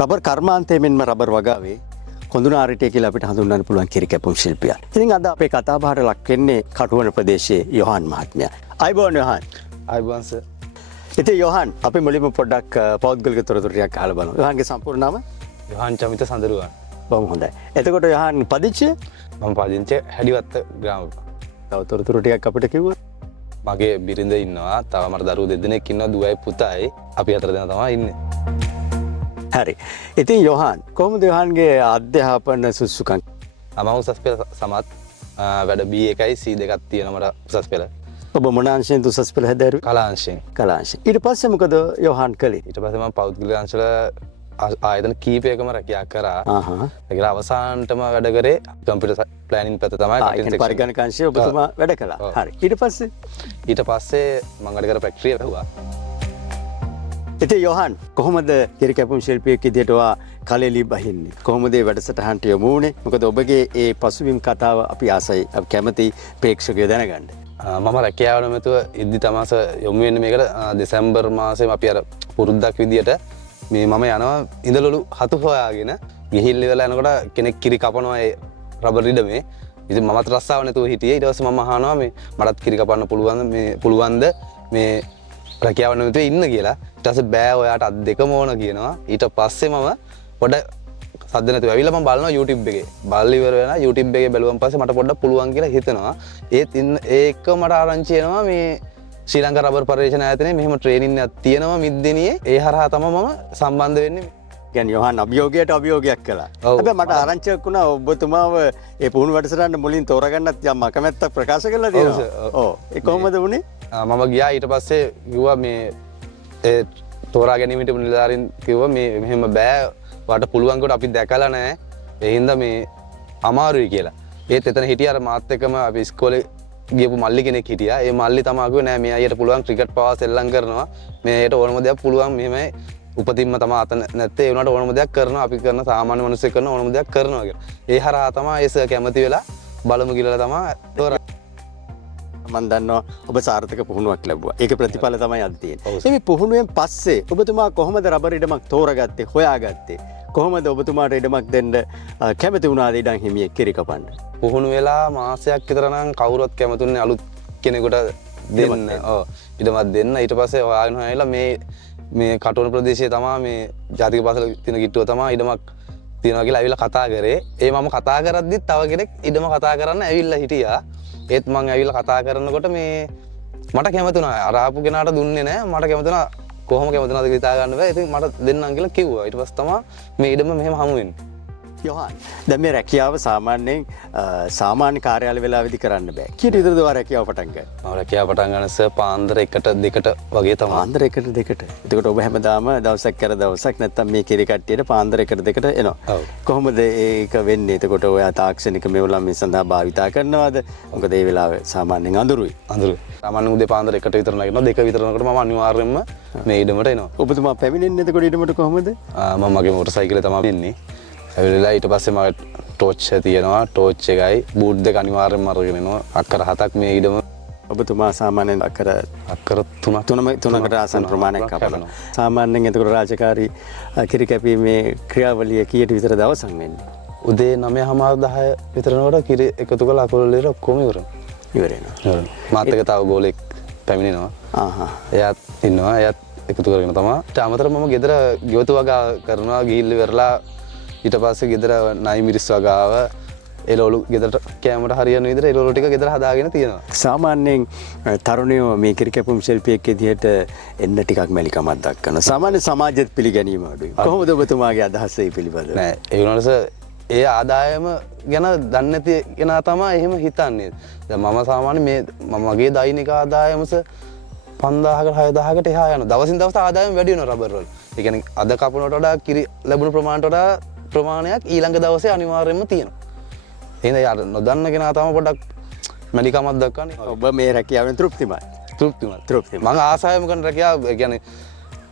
Rubber කර්මාන්තයේ මෙන්ම rubber වගාවේ කොඳුනාරිටය කියලා අපිට හඳුන්වන්න පුළුවන් කිරි කැපුම් ශිල්පියා. ඉතින් අද අපේ කතා බහට ලක් වෙන්නේ කටුවන ප්‍රදේශයේ යොහාන් මහත්මයා. අයබෝන් යොහාන්. අයබෝන් සර්. ඉතින් යොහාන් අපි මුලින්ම පොඩ්ඩක් පෞද්ගලික තොරතුරු ටිකක් අහලා බලමු. යොහාන්ගේ සම්පූර්ණ නම? යොහාන් චමිත සඳරුවන්. බොහොම හොඳයි. එතකොට යොහාන් පදිංචිය? මම පදිංචිය හැඩිවත්ත ග්‍රාම. තව තොරතුරු ටිකක් අපිට කිව්වොත්? මගේ බිරිඳ ඉන්නවා. තව මට දරුවෝ දෙදෙනෙක් ඉන්නවා. දුවයි පුතයි. අපි හතර දෙනා තමයි ඉන්නේ. හරි. ඉතින් යොහාන් කොහොමද යොහාන්ගේ අධ්‍යාපන සුසුකම්? මම උසස් පෙළ සමත් වැඩ B1යි C2ක් තියෙනවා මට උසස් පෙළ. ඔබ මොන අංශයෙන් උසස් පෙළ හැදෑරුවේ? කලාංශයෙන්. කලාංශයෙන්. ඊට පස්සේ මොකද යොහාන් කළේ? ඊට පස්සේ මම පෞද්ගලික අංශවල ආයතන කීපයකම රැකියා කරා. ඒක අවසානටම වැඩ කරේ කම්පියුටර් ප්ලෑනින් පැත්ත තමයි. පරිගණක අංශයේ ඔබතුමා වැඩ කළා. හරි. ඊට පස්සේ මම වැඩ කර ෆැක්ටරිය වැහුවා. ඉතින් යොහාන් කොහොමද කිරි කැපුම් ශිල්පියෙක් විදියට ඔයා කලෙලි බහින්නේ? කොහොමද මේ වැඩසටහනට යොමු වුනේ? මොකද ඔබගේ ඒ පසුබිම් කතාව අපි ආසයි කැමති ප්‍රේක්ෂකයෝ දැනගන්න. මම රැකියාව නැමැතුව ඉද්දි තමාස යොමු වෙන්නේ මේකට දෙසැම්බර් මාසෙම අපි අර පුරුද්දක් විදියට මේ මම යනවා ඉඳලොලු හතු හොයාගෙන ගිහිල්ල ඉවරලා යනකොට කෙනෙක් කිරි කපනවා ඒ රබර් ඉඩමේ. ඉතින් මමත් රස්සාව නැතුව හිටියේ. ඊට පස්සේ මම අහනවා මේ මටත් කිරි කපන්න පුළුවන්ද මේ රැකියාව නැමැතුව ඉන්න කියලා. ඊට පස්සේ බෑ ඔයාට අත් දෙකම ඕන කියනවා. ඊට පස්සේ මම පොඩ සද්ද නැතුව ඇවිල්ලා මම බලනවා YouTube එකේ. බලලා ඉවර වෙනා YouTube එකේ බැලුවන් පස්සේ මට පොඩ්ඩක් පුළුවන් කියලා හිතෙනවා. ඒක මට ආරංචි එනවා මේ ශ්‍රී ලංකා රබර් පර්යේෂණ ආයතනයේ මෙහෙම ට්‍රේනින් එකක් තියෙනවා මිද්දෙනියේ. ඒ හරහා තමයි මම සම්බන්ධ වෙන්නේ. කියන්නේ යොහාන් අභියෝගයට අභියෝගයක් කළා. හැබැයි මට ආරංචියක් වුණා ඔබතුමාව ඒ පුහුණු වැඩසටහන මුලින් තෝරගන්නත් යම් අකමැත්තක් ප්‍රකාශ කළා තියෙනවා. ඔව්. ඒ කොහොමද වුනේ? මම ගියා ඊට පස්සේ කිව්වා මේ ඒ තෝරා ගැනීමට නිලධාරීන් කිව්වා මේ මෙහෙම බෑ වාට පුළුවන් කොට අපි දැකලා නැහැ. ඒ හින්දා මේ අමාරුයි කියලා. ඒත් එතන හිටිය අර මාත් එක්කම අපි ඉස්කෝලේ ගියපු මල්ලි කෙනෙක් හිටියා. ඒ මල්ලි තමයි කිව්වේ නෑ මේ අයියට පුළුවන් ක්‍රිකට් පවා සෙල්ලම් කරනවා. මේ අයියට ඕනම දෙයක් පුළුවන් මෙහෙමයි උපතින්ම තමයි අත නැත්තේ ඒ වුණාට ඕනම දෙයක් කරනවා. අපි කරන සාමාන්‍ය මිනිස්සු කරන ඕනම දෙයක් කරනවා කියලා. ඒ හරහා තමයි ඒ සර් කැමති වෙලා බලමු කියලා තමයි තෝරා මම දන්නවා ඔබ සාර්ථක පුහුණුවක් ලැබුවා. ඒක ප්‍රතිඵල තමයි අද තියෙන්නේ. මේ පුහුණුවෙන් පස්සේ ඔබතුමා කොහොමද රබර් ඉඩමක් තෝරාගත්තේ, හොයාගත්තේ? කොහොමද ඔබතුමාට ඉඩමක් දෙන්න කැමති වුණාද ඉඩම් හිමියෙක් කිරි කපන්න? පුහුණු වෙලා මාසයක් විතර නම් කවුරුත් කැමතුන්නේ අලුත් කෙනෙකුට දෙන්න. ඔව්. ඉඩමක් දෙන්න. ඊට පස්සේ හොයාගෙන ආවිලා මේ කටුවන ප්‍රදේශයේ තමයි මේ ජාතික පාසල තියෙන කිට්ටුව තමයි ඉඩමක් තියෙනවා කියලා ඇවිල්ලා කතා කරේ. ඒ මම කතා කරද්දිත් තව කෙනෙක් ඉඩම කතා කරන්න ඇවිල්ලා හිටියා. ඒත් මං ඇවිල්ලා කතා කරනකොට මේ මට කැමති වුණා. අර ආපු කෙනාට දුන්නේ නැහැ. මට කැමති වුණා කොහොම කැමති වුණාද කියලා හිතා ගන්න බෑ. ඉතින් මට දෙන්නම් කියලා කිව්වා. ඊට පස්සේ තමයි මේ ඉඩම මෙහෙම හමු වෙන්නේ. යොහාන් දැන් මේ රැකියාව සාමාන්‍යයෙන් සාමාන්‍ය කාර්යාල වෙලාවෙදි කරන්න බෑ. කීයට විතරද ඔයා රැකියාව පටන් ගන්නේ? මම රැකියාව පටන් ගන්න සර් පාන්දර 1ට 2ට වගේ තමයි. පාන්දර 1ට 2ට. එතකොට ඔබ හැමදාම දවසක් කර දවසක් නැත්තම් මේ කිරි කට්ටියට පාන්දර 1ට 2ට එනවා. ඔව්. කොහොමද ඒක වෙන්නේ? එතකොට ඔයා තාක්ෂණික මෙවලම් මේ සඳහා භාවිතා කරනවද? මොකද ඒ වෙලාවේ සාමාන්‍යයෙන් අඳුරුයි. සාමාන්‍යයෙන් උදේ පාන්දර 1ට විතර නැගිටිනවා. 2 විතර යනකොට මම අනිවාර්යයෙන්ම මේ ඉඩමට එනවා. ඔබතුමා පැමිණෙන්නේ එතකොට ඉඩමට කොහොමද? මම මගේ මෝටර් සයිකලේ තමයි එන්නේ. ඇවිල්ලා ඊට පස්සේ මම ටෝච් තියෙනවා. ටෝච් එකයි බූට් දෙක අනිවාර්යෙන්ම අරගෙන එනවා. අක්කර 7ක් මේ ඉඩම. ඔබතුමා සාමාන්‍යයෙන් අක්කර 3කට ආසන්න ප්‍රමාණයක් කපනවා. සාමාන්‍යයෙන් එතකොට රාජකාරී කිරි කැපීමේ ක්‍රියාවලිය කීයට විතර දවසක් වෙන්නේ? උදේ 9:00 විතර යනකොට කිරි එකතු කරලා අකුලලේට ඔක්කොම ඉවර වෙනවා. මාත් එක්ක තව ගෝලෙක් පැමිණෙනවා. එයාත් ඉන්නවා. එයාත් එකතු කරගෙන තමයි. ඊට අමතරව මම ගෙදර ගෙවතු වගා කරනවා. ගිහිල්ල ඉවරලා ඊට පස්සේ ගෙදර නයි මිරිස් වගාව එළවලු ගෙදරට කෑමට හරියන විදිහට එළවලු ටික ගෙදර හදාගෙන තියෙනවා. සාමාන්‍යයෙන් තරුණයෝ මේ කිරි කැපුම් ශිල්පියෙක් විදිහට එන්න ටිකක් මැලිකමක් දක්වනවා. සාමාන්‍ය සමාජෙත් පිළිගැනීම අඩුයි. කොහොමද ඔබතුමාගේ අදහස ඒ පිළිබඳව? නෑ ඒ වුණාට ඒ ආදායම ගැන දන්නේ නැති කෙනා තමයි එහෙම හිතන්නේ. දැන් මම සාමාන්‍ය මගේ දෛනික ආදායමස 5000කට 6000කට එහා යනවා. දවසින් දවස ආදායම වැඩි වෙනවා රබර් වල. ඒ කියන්නේ අද කපනට වඩා කිරි ලැබුණු ප්‍රමාණයට වඩා ප්‍රමාණයක් ඊළඟ දවසේ අනිවාර්යයෙන්ම තියෙනවා. එහෙනම් යාර නොදන්න කෙනා තමයි පොඩ්ඩක් මැලිකමක් දක්වන්නේ. ඔබ මේ රැකියාවෙන් තෘප්තිමත්? තෘප්තිමත්. මම ආසාවෙම කරන රැකියාව කියන්නේ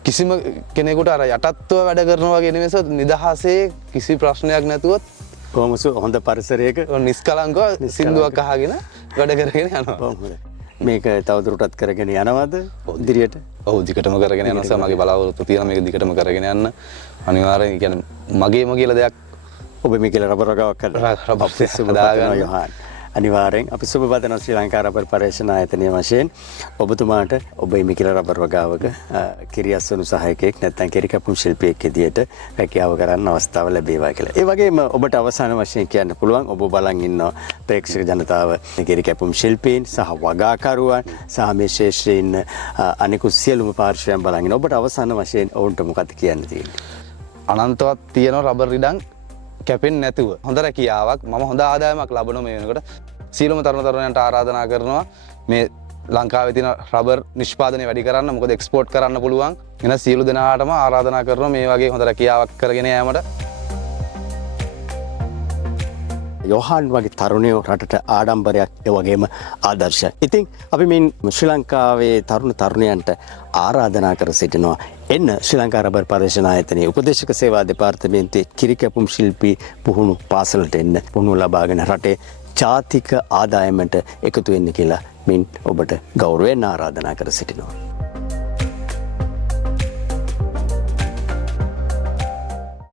කිසිම කෙනෙකුට අර යටත්ව වැඩ කරනවා වගේ නෙමෙයි නිදහසේ කිසි ප්‍රශ්නයක් නැතුව කොහොමද හොඳ පරිසරයක නිස්කලංකව සින්දුවක් අහගෙන වැඩ කරගෙන යනවා. මේක තවදුරටත් කරගෙන යනවද ඉදිරියට? ඔව් දිගටම කරගෙන යනවා සර්. මගේ බලාපොරොත්තු තියෙනවා මේක දිගටම කරගෙන යන්න. අනිවාර්යෙන් කියන්නේ මගේම කියලා දෙයක් ඔබ මේ කියලා රබර් වගාවක් කරලා යොහාන් අනිවාර්යෙන් අපි සුබ බදනවා ශ්‍රී ලංකා රබර් පර්යේෂණ ආයතනයේ වශයෙන් ඔබතුමාට ඔබ මේ කියලා රබර් වගාවක කිරියස්සනු සහායකයෙක් නැත්නම් කිරි කැපුම් ශිල්පියෙක් විදියට රැකියාව කරන්න අවස්ථාව ලැබේවා කියලා. ඒ වගේම ඔබට අවසාන වශයෙන් කියන්න පුළුවන් ඔබ බලන් ඉන්න ප්‍රේක්ෂක ජනතාව කිරි කැපුම් ශිල්පීන් සහ වගාකරුවන් සහ මේ ශේෂ්ත්‍රයේ ඉන්න අනිකුත් සියලුම පාර්ශ්වයන් බලන් ඉන්න ඔබට අවසාන වශයෙන් ඔවුන්ට මොකක්ද කියන්න තියෙන්නේ? අනන්තවත් තියෙන රබර් ඉඩම් කැපෙන්නේ නැතුව හොඳ රැකියාවක් මම හොඳ ආදායමක් ලබන මේ වෙනකොට සීලම තරුණයන්ට ආරාධනා කරනවා මේ ලංකාවේ තියෙන රබර් නිෂ්පාදනය වැඩි කරන්න. මොකද එක්ස්පෝර්ට් කරන්න පුළුවන්. එන සියලු දෙනාටම ආරාධනා කරනවා මේ වගේ හොඳ රැකියාවක් කරගෙන යාමට. යොහාන් වගේ තරුණයෝ රටට ආඩම්බරයක් ඒ වගේම ආදර්ශයක්. ඉතින් අපි මේ ශ්‍රී ලංකාවේ තරුණයන්ට ආරාධනා කර සිටිනවා එන්න ශ්‍රී ලංකා රබර් පර්යේෂණ ආයතනයේ උපදේශක සේවා දෙපාර්තමේන්තුවේ කිරි කැපුම් ශිල්පී පුහුණු පාසලට එන්න පුහුණුව ලබාගෙන රටේ ජාතික ආදායමට එකතු වෙන්න කියලා මින් ඔබට ගෞරවයෙන් ආරාධනා කර සිටිනවා.